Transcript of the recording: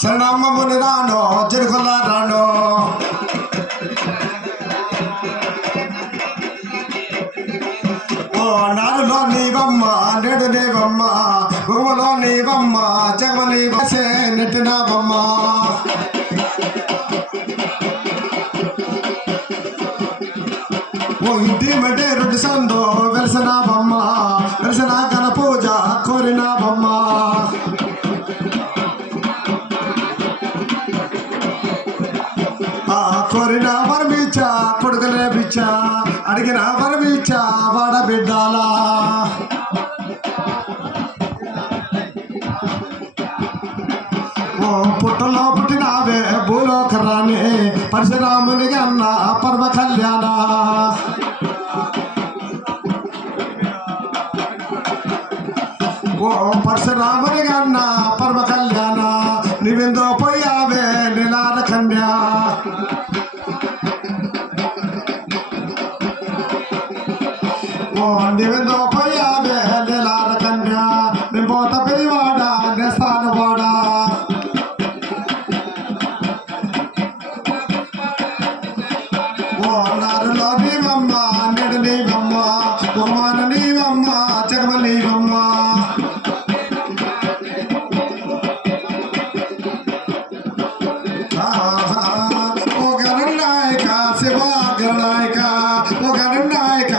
శరణమ్మముని రాను జరుగుల రాను ఓ నారులో నీవమ్మ నేడు నీవమ్మ గుమ్మలో నీవమ్మ జగమని బసే నెట్టిన బొమ్మ ఓ ఇంటి మడే రెండు సందో వెలసిన బొమ్మ వెలసిన గణ పూజ కోరిన బొమ్మ కోరిన వరమిచ్చ కొడుకులే బిచ్చ అడిగిన వరమిచ్చ వాడ బిడ్డాలా ఓ పుట్టలో పుట్టినావే భూలోకరాని పరశురాముని అన్న పరమ కళ్యాణ ఓ పరశురాముని అన్న పరమ కళ్యాణ నీవెందో పోయావే నిలాల కన్యా ఓ నీవెందో పోయావే నిలాల కన్యా నేను పోత పెరివాడ నేస్తాను వాడా ఓ నారులో నీవమ్మ నేడు నీవమ్మ బొమ్మన నీవమ్మ జగమ నీవమ్మ ఓ గణనాయక శివ గణనాయక ఓ గణనాయక